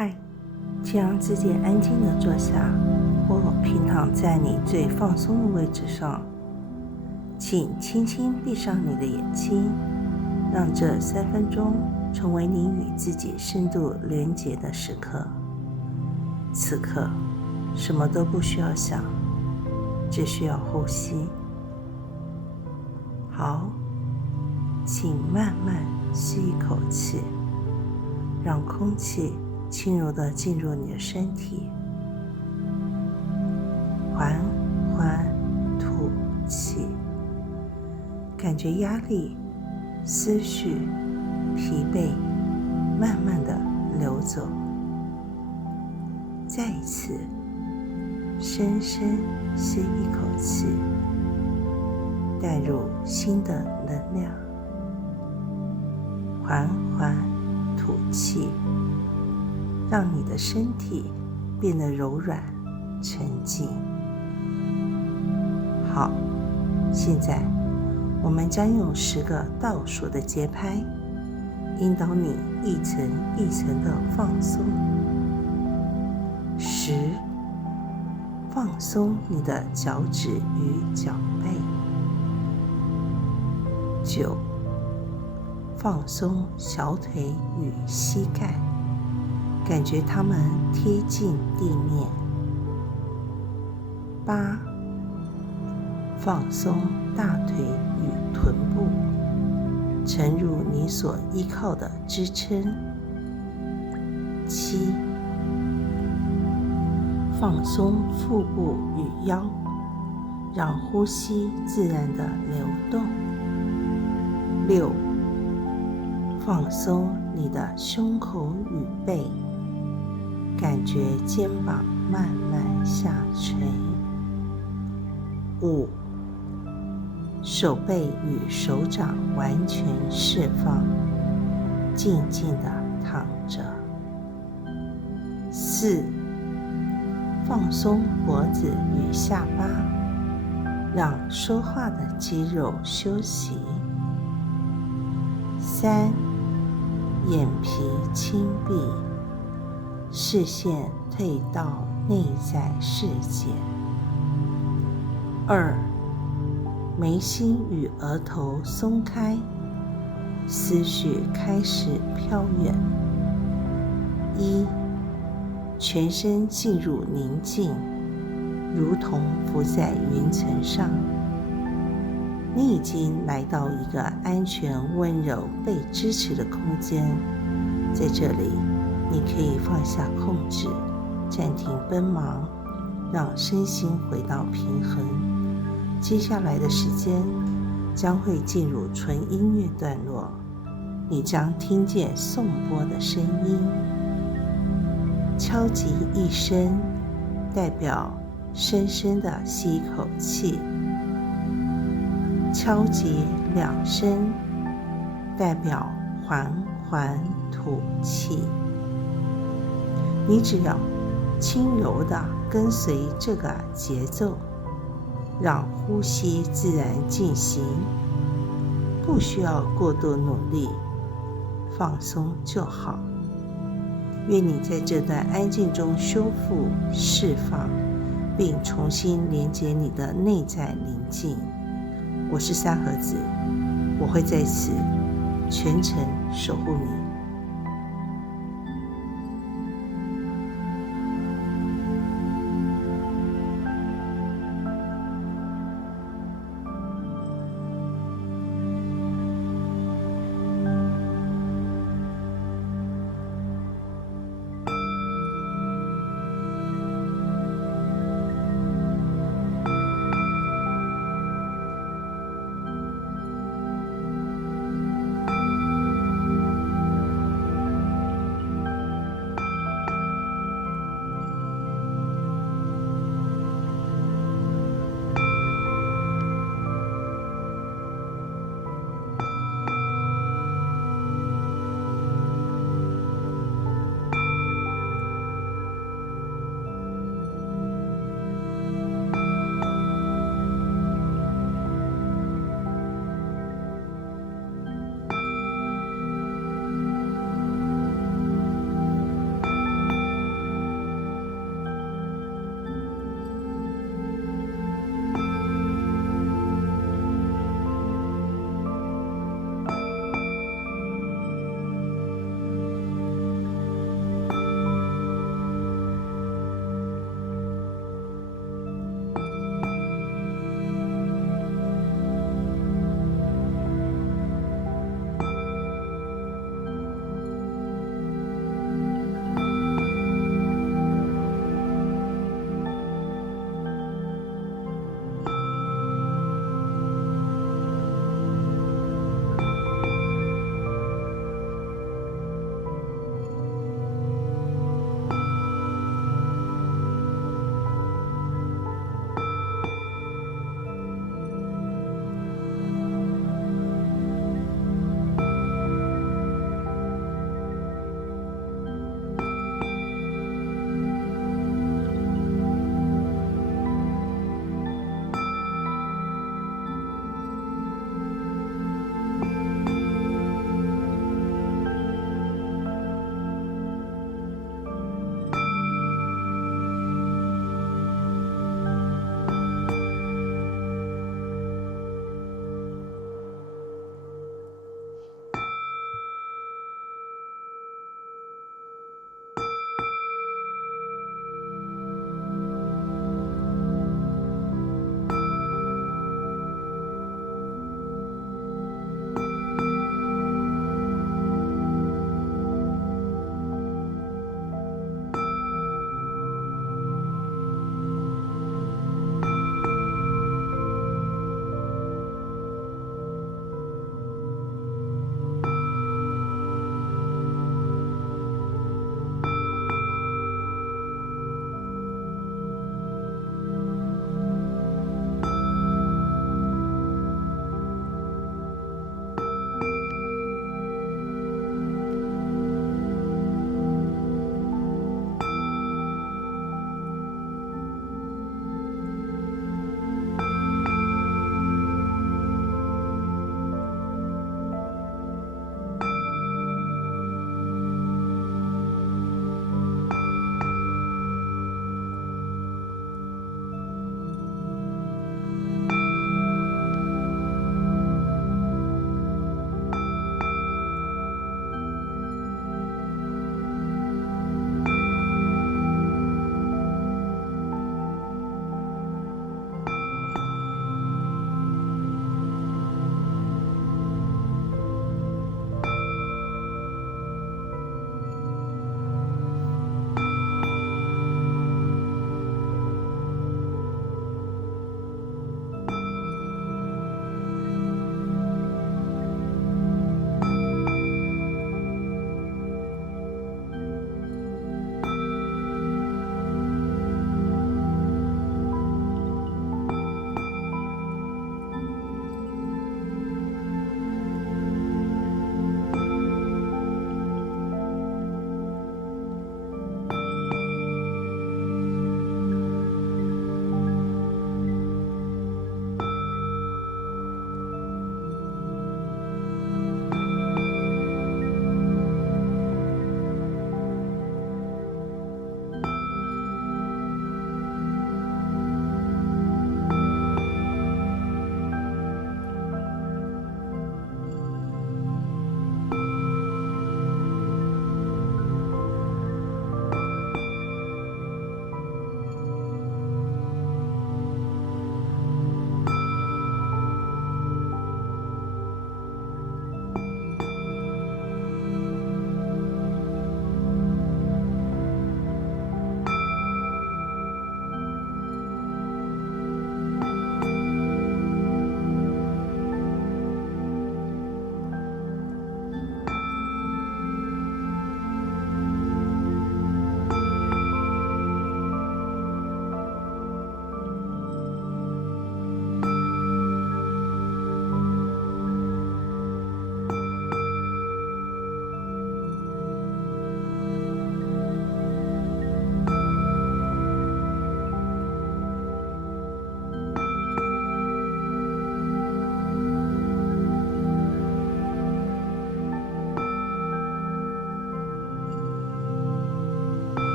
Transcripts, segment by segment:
态，请让自己安静地坐下，或平躺在你最放松的位置上。请轻轻闭上你的眼睛，让这3分钟成为你与自己深度连结的时刻。此刻什么都不需要想，只需要呼吸。好，请慢慢吸一口气，让空气轻柔地进入你的身体，缓缓吐气，感觉压力、思绪、疲惫慢慢地流走。再一次深深吸一口气，带入新的能量，缓缓吐气，让你的身体变得柔软沉静。好，现在我们将用10个倒数的节拍，引导你一层一层的放松。10，放松你的脚趾与脚背。9，放松小腿与膝盖，感觉它们贴近地面。8，放松大腿与臀部，沉入你所依靠的支撑。7，放松腹部与腰，让呼吸自然地流动。6，放松你的胸口与背，感觉肩膀慢慢下垂。5，手背与手掌完全释放，静静地躺着。4，放松脖子与下巴，让说话的肌肉休息。3，眼皮轻闭，视线退到内在世界。2，眉心与额头松开，思绪开始飘远。1，全身进入宁静，如同浮在云层上。你已经来到一个安全、温柔、被支持的空间，在这里，你可以放下控制，暂停奔忙，让身心回到平衡。接下来的时间将会进入纯音乐段落，你将听见颂钵的声音。敲击一声，代表深深的吸一口气；敲击2声，代表缓缓吐气。你只要轻柔地跟随这个节奏，让呼吸自然进行，不需要过度努力，放松就好。愿你在这段安静中修复、释放，并重新连接你的内在宁静。我是3盒子，我会在此全程守护你。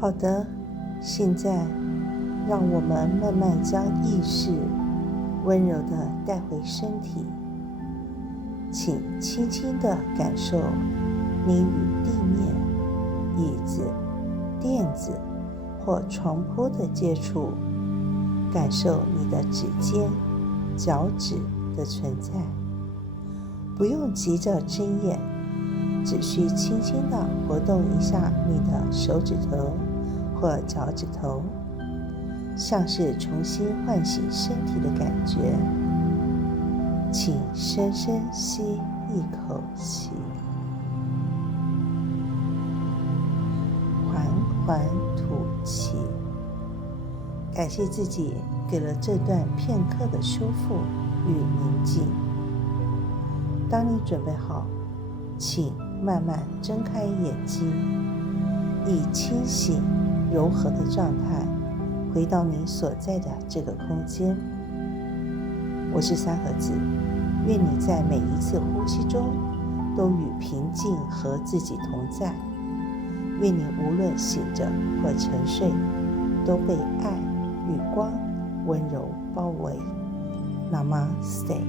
好的，现在让我们慢慢将意识温柔地带回身体，请轻轻地感受你与地面、椅子、垫子或床铺的接触，感受你的指尖、脚趾的存在。不用急着睁眼，只需轻轻地活动一下你的手指头或脚趾头，像是重新唤醒身体的感觉。请深深吸一口气，缓缓吐气。感谢自己给了这段片刻的修复与宁静。当你准备好，请慢慢睁开眼睛，以清醒柔和的状态回到你所在的这个空间。我是三盒子，愿你在每一次呼吸中都与平静和自己同在。愿你无论醒着或沉睡，都被爱与光温柔包围。Namaste。